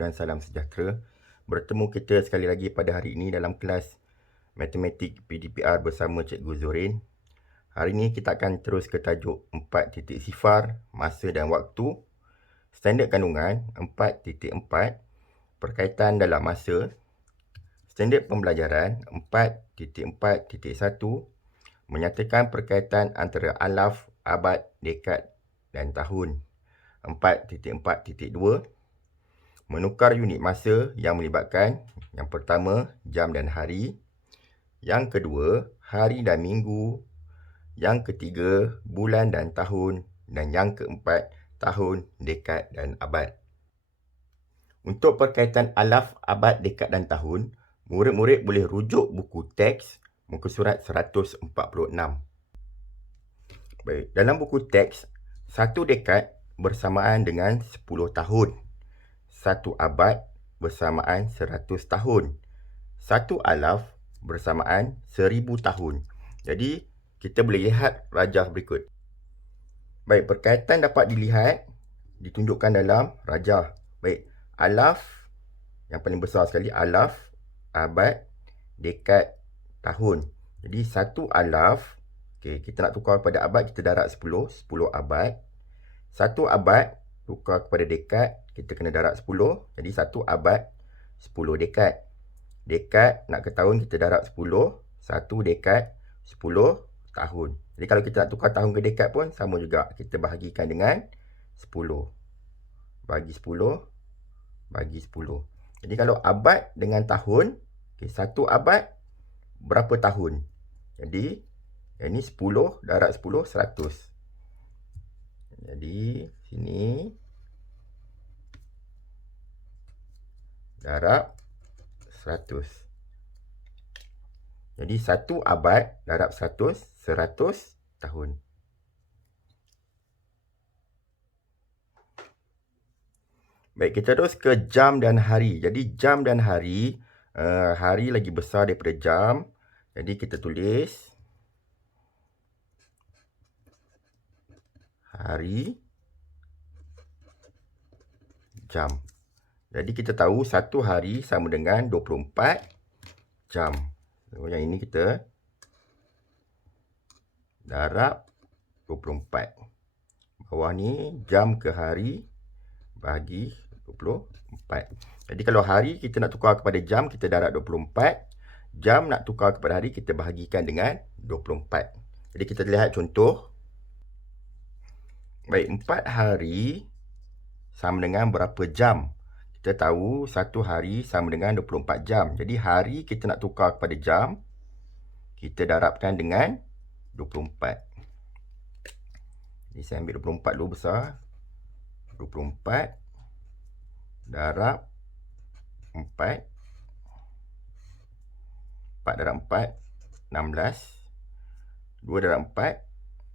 dan salam sejahtera. Bertemu kita sekali lagi pada hari ini dalam kelas Matematik PDPR bersama Cikgu Zorin. Hari ini kita akan terus ke tajuk 4.0 masa dan waktu. Standard kandungan 4.4 perkaitan dalam masa. Standard pembelajaran 4.4.1 menyatakan perkaitan antara alaf, abad, dekad dan tahun. 4.4.2 menukar unit masa yang melibatkan yang pertama jam dan hari, yang kedua hari dan minggu, yang ketiga bulan dan tahun, dan yang keempat tahun, dekad dan abad. Untuk perkaitan alaf, abad, dekad dan tahun, murid-murid boleh rujuk buku teks muka surat 146. Baik, dalam buku teks, satu dekad bersamaan dengan 10 tahun. Satu abad bersamaan 100 tahun. Satu alaf bersamaan 1000 tahun. Jadi, kita boleh lihat rajah berikut. Baik, perkaitan dapat dilihat, ditunjukkan dalam rajah. Baik, alaf, yang paling besar sekali, alaf, abad, dekad, tahun. Jadi, satu alaf, okay, kita nak tukar kepada abad, kita darab 10 abad. Satu abad, tukar kepada dekad, kita kena darab 10. Jadi, satu abad, 10 dekad. Dekad, nak ke tahun, kita darab 10. Satu dekad, 10 tahun. Jadi, kalau kita nak tukar tahun ke dekad pun, sama juga. Kita bahagikan dengan 10. Bagi 10, bagi 10. Jadi, kalau abad dengan tahun, okay, satu abad, berapa tahun? Jadi, ini 10 darab 10, 100. Jadi, sini darab 100. Jadi, satu abad darab 100, 100 tahun. Baik, kita terus ke jam dan hari. Jadi, jam dan hari, hari lagi besar daripada jam. Jadi, kita tulis hari, jam. Jadi, kita tahu satu hari sama dengan 24 jam. So, yang ini kita darab 24. Bawah ni jam ke hari bagi 24. Jadi, kalau hari kita nak tukar kepada jam, kita darab 24. Jam nak tukar kepada hari, kita bahagikan dengan 24. Jadi, kita lihat contoh. Baik, 4 hari sama dengan berapa jam? Kita tahu satu hari sama dengan 24 jam. Jadi, hari kita nak tukar kepada jam, kita darabkan dengan 24. Jadi, saya ambil 24 dulu besar. 24 darab 4. 4 darab 4, 16. 2 darab 4,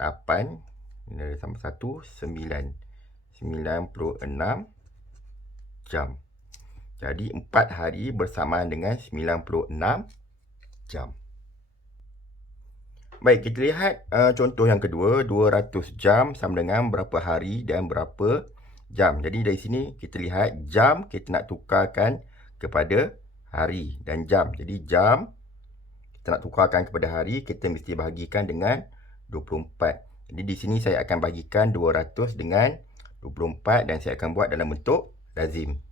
8. Ini ada tambah 1, 9. 96 jam. Jadi, 4 hari bersamaan dengan 96 jam. Baik, kita lihat contoh yang kedua. 200 jam sama dengan berapa hari dan berapa jam. Jadi, dari sini kita lihat jam kita nak tukarkan kepada hari dan jam. Jadi, jam kita nak tukarkan kepada hari, kita mesti bahagikan dengan 24. Jadi, di sini saya akan bahagikan 200 dengan 24 dan saya akan buat dalam bentuk lazim.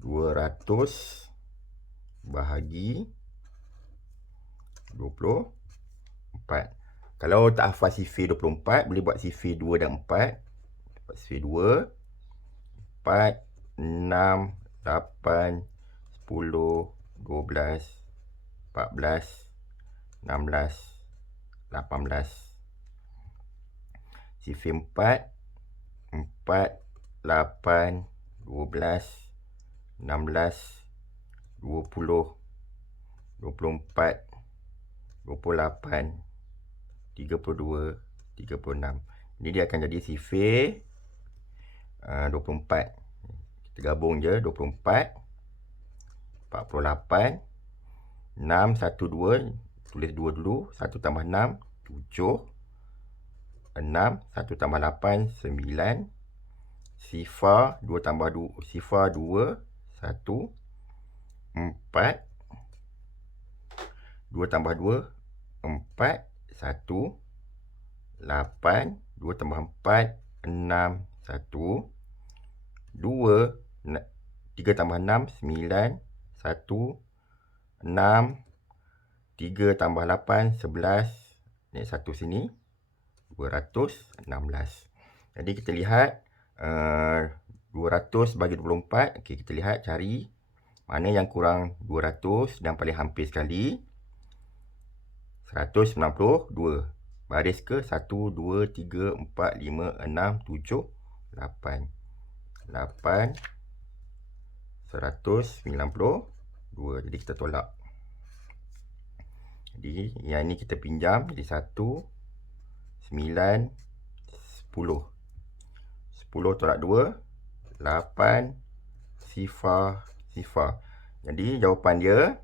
(200) bahagi 24. Kalau tak hafal sifir 24, boleh buat sifir 2 dan 4. Buat sifir 2, 4, 6, 8, 10, 12, 14, 16, 18. Sifir 4, 4, 8, 12, 16, 20, 24, 28, 32, 36. Ini dia akan jadi sifir 24. Kita gabung je 24, 48, 6, 1, 2. Tulis 2 dulu. 1 tambah 6, 7. 6. 1 tambah 8, 9. Sifar 2 tambah 2, sifar 2, 1. 4. 2 tambah 2, 4. 1. 8. 2 tambah 4, 6. 1. 2. 3 tambah 6, 9. 1. 6. 3 tambah 8, 11. Ni 1 sini. 216. Jadi kita lihat 200 bagi 24. Okey, kita lihat cari mana yang kurang 200 dan paling hampir sekali. 192. Baris ke 1, 2, 3, 4, 5, 6, 7, 8. 8. 192. Jadi kita tolak. Jadi yang ni kita pinjam. Jadi 1, 9, 10. 10 tolak 2, 8. Sifar, sifar. Jadi jawapan dia,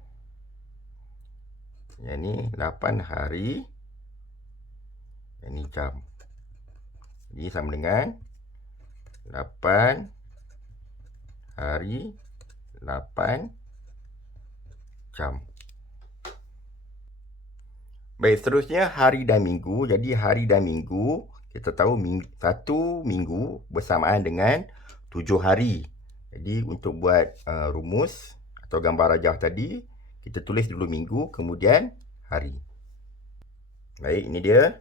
yang ni 8 hari, yang ni jam. Jadi sama dengan 8 hari, 8 jam. Baik, seterusnya hari dan minggu. Jadi hari dan minggu, kita tahu satu minggu bersamaan dengan 7 hari. Jadi untuk buat rumus atau gambar rajah tadi, kita tulis dulu minggu, kemudian hari. Baik, ini dia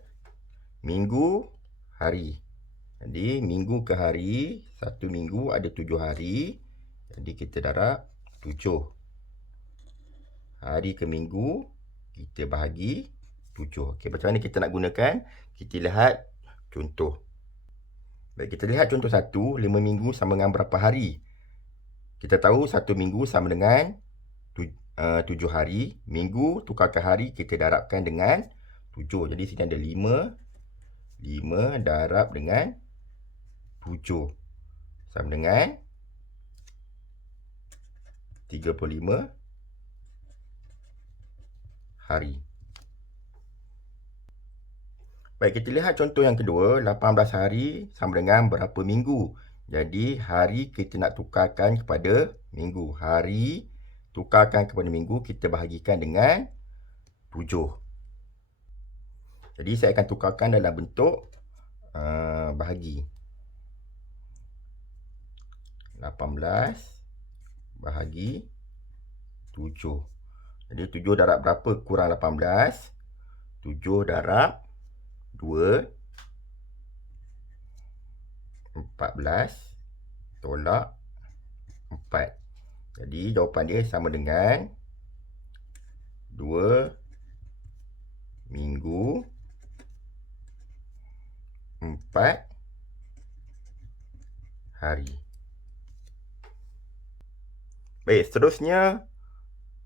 minggu, hari. Jadi minggu ke hari, satu minggu ada 7 hari. Jadi kita darab 7. Hari ke minggu, kita bahagi 7. Okey, macam mana kita nak gunakan? Kita lihat contoh. Baik, kita lihat contoh 1. 5 minggu sama dengan berapa hari? Kita tahu 1 minggu sama dengan 7 hari. Minggu tukarkan hari, kita darabkan dengan 7. Jadi sini ada 5. 5 darab dengan 7. Sama dengan 35 hari. Baik, kita lihat contoh yang kedua. 18 hari sama dengan berapa minggu? Jadi, hari kita nak tukarkan kepada minggu. Hari tukarkan kepada minggu, kita bahagikan dengan 7. Jadi, saya akan tukarkan dalam bentuk bahagi. 18 bahagi 7. Jadi, 7 darab berapa kurang 18? 7 darab 2, 14, tolak 4. Jadi jawapan dia sama dengan 2 minggu 4 hari. Baik, seterusnya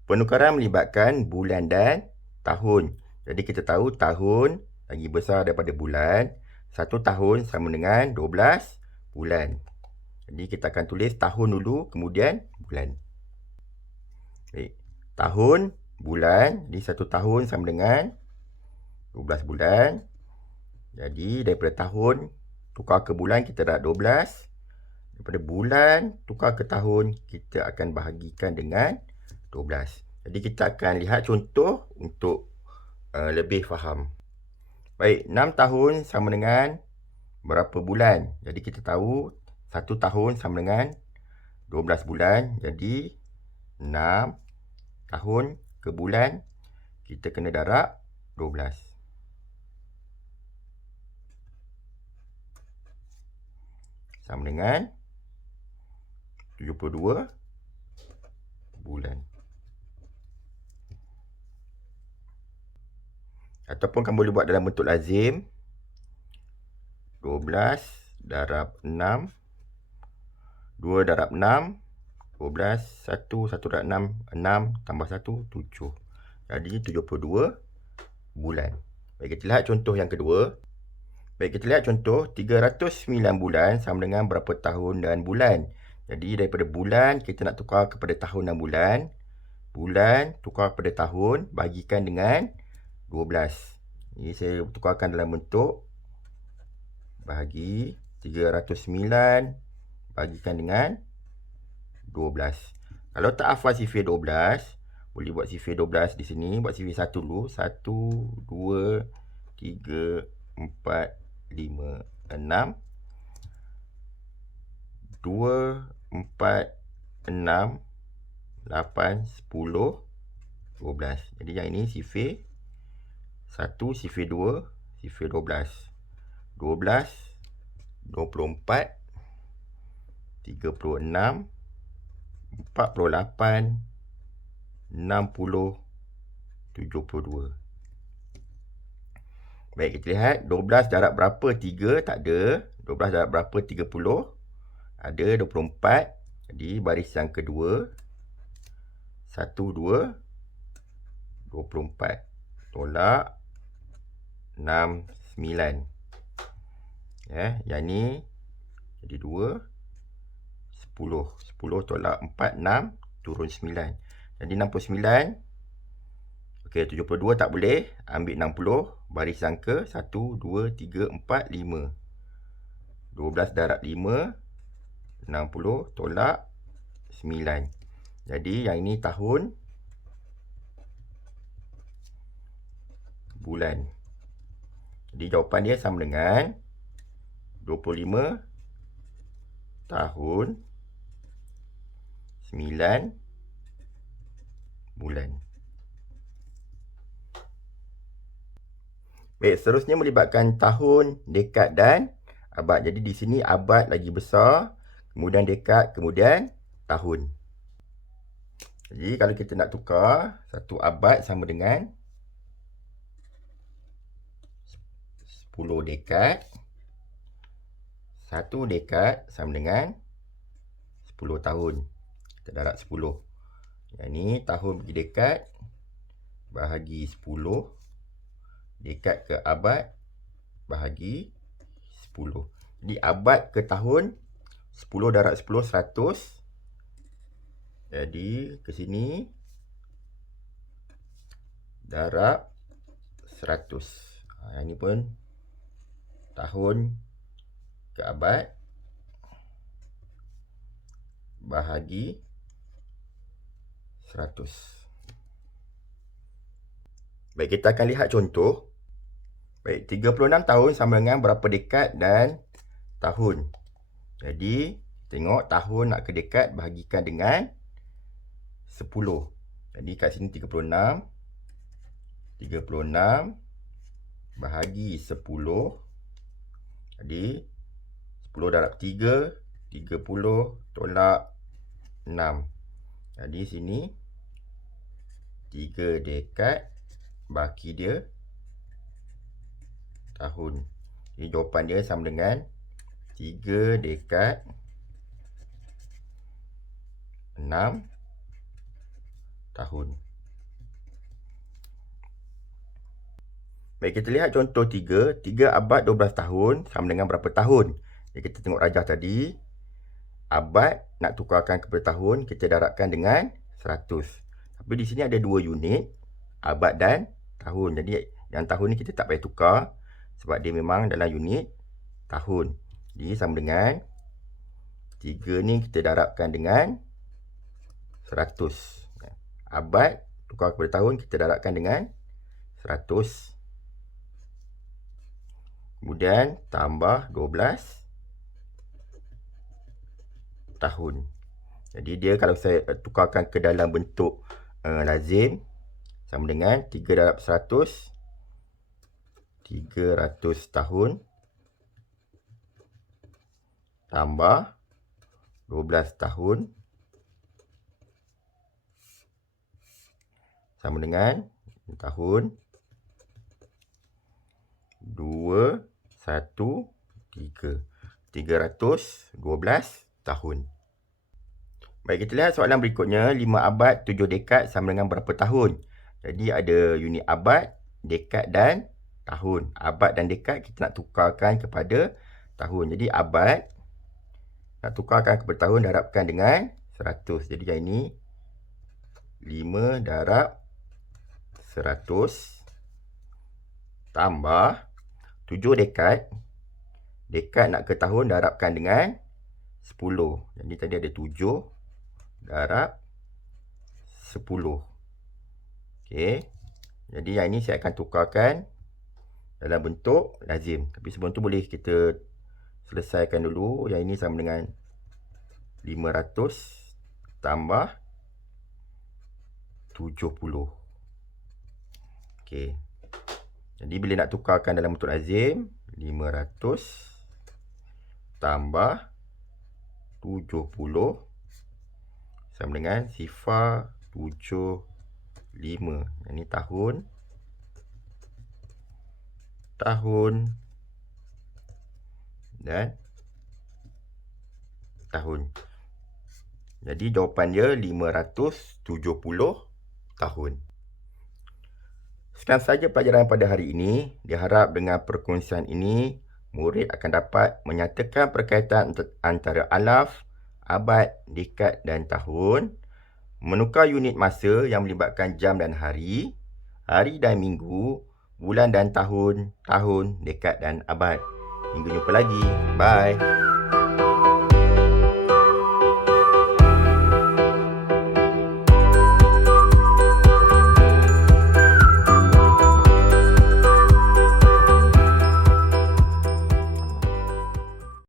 penukaran melibatkan bulan dan tahun. Jadi kita tahu tahun lagi besar daripada bulan. 1 tahun sama dengan 12 bulan. Jadi kita akan tulis tahun dulu, kemudian bulan. Baik. Tahun, bulan. Jadi 1 tahun sama dengan 12 bulan. Jadi daripada tahun tukar ke bulan, kita dah 12. Daripada bulan tukar ke tahun, kita akan bahagikan dengan 12. Jadi kita akan lihat contoh untuk lebih faham. Baik, 6 tahun sama dengan berapa bulan? Jadi kita tahu 1 tahun sama dengan 12 bulan. Jadi 6 tahun ke bulan, kita kena darab 12. Sama dengan 72 bulan. Ataupun kamu boleh buat dalam bentuk lazim. 12 darab 6. 2 darab 6. 12. 1 darab 6. 6 tambah 1, 7. Jadi 72 bulan. Baik, kita lihat contoh yang kedua. Baik, kita lihat contoh. 309 bulan sama dengan berapa tahun dan bulan? Jadi daripada bulan, kita nak tukar kepada tahun dan bulan. Bulan tukar kepada tahun, bagikan dengan 12. Ini saya tukarkan dalam bentuk bahagi 309 bagikan dengan 12. Kalau tak hafal sifir 12, boleh buat sifir 12 di sini. Buat sifir 1 dulu. 1, 2, 3, 4, 5, 6. 2, 4, 6, 8, 10, 12. Jadi yang ini sifir 1, sifir 2, sifir 12. 12, 24, 36, 48, 60, 72. Baik, kita lihat 12 darab berapa? 3 tak ada. 12 darab berapa? 30. Ada 24. Jadi baris yang kedua 1, 2, 24. Tolak 6, 9. Yang ni jadi 2, 10. 10 tolak 4, 6. Turun 9. Jadi 69. Okey, 72 tak boleh. Ambil 60. Baris yang ke 1, 2, 3, 4, 5. 12 darab 5. 60 tolak 9. Jadi yang ini tahun, bulan. Jadi jawapan dia sama dengan 25 tahun 9 bulan. Baik, seterusnya melibatkan tahun, dekad dan abad. Jadi di sini abad lagi besar, kemudian dekad, kemudian tahun. Jadi kalau kita nak tukar, satu abad sama dengan 10 dekad. Satu dekad sama dengan 10 tahun. Kita darab 10. Yang ni tahun bagi dekad, bahagi 10. Dekad ke abad, bahagi 10. Jadi abad ke tahun, 10 darab 10, 100. Jadi ke sini darab 100. Yang ni pun tahun ke abad, bahagi 100. Baik, kita akan lihat contoh. Baik, 36 tahun sama dengan berapa dekad dan tahun. Jadi, tengok tahun nak ke dekad bahagikan dengan 10. Jadi, kat sini 36. 36 bahagi 10. Jadi, 10 darab 3. 30 tolak 6. Jadi, sini 3 dekad. Baki dia tahun. Jadi jawapan dia sama dengan 3 dekad 6 tahun. Baik, kita lihat contoh 3. 3 abad 12 tahun sama dengan berapa tahun? Jadi kita tengok rajah tadi. Abad nak tukarkan kepada tahun, kita darabkan dengan 100. Tapi di sini ada 2 unit, abad dan tahun. Jadi yang tahun ni kita tak payah tukar sebab dia memang dalam unit tahun. Jadi sama dengan 3 ni kita darabkan dengan 100. Abad tukar kepada tahun, kita darabkan dengan 100. Kemudian tambah 12 tahun. Jadi dia kalau saya tukarkan ke dalam bentuk lazim, sama dengan 3 darab 100. 300 tahun. Tambah 12 tahun. Sama dengan tahun 2, 1, 3. 312 tahun. Baik, kita lihat soalan berikutnya. 5 abad 7 dekad sama dengan berapa tahun? Jadi ada unit abad, dekad dan tahun. Abad dan dekad kita nak tukarkan kepada tahun. Jadi abad nak tukarkan kepada tahun, darabkan dengan 100. Jadi yang ini 5 darab 100 tambah 7 dekad Dekad nak ke tahun darabkan dengan 10. Jadi tadi ada 7 darab 10. Okey. Jadi yang ini saya akan tukarkan dalam bentuk lazim. Tapi sebelum tu boleh kita selesaikan dulu. Yang ini sama dengan 500 tambah 70. Okey. Jadi bila nak tukarkan dalam bentuk lazim, 500 tambah 70 sama dengan 0.75. Ini tahun dan tahun. Jadi jawapan dia 570 tahun. Sekian saja pelajaran pada hari ini. Diharap dengan perkongsian ini, murid akan dapat menyatakan perkaitan antara alaf, abad, dekad dan tahun, menukar unit masa yang melibatkan jam dan hari, hari dan minggu, bulan dan tahun, dekad dan abad. Hingga jumpa lagi. Bye.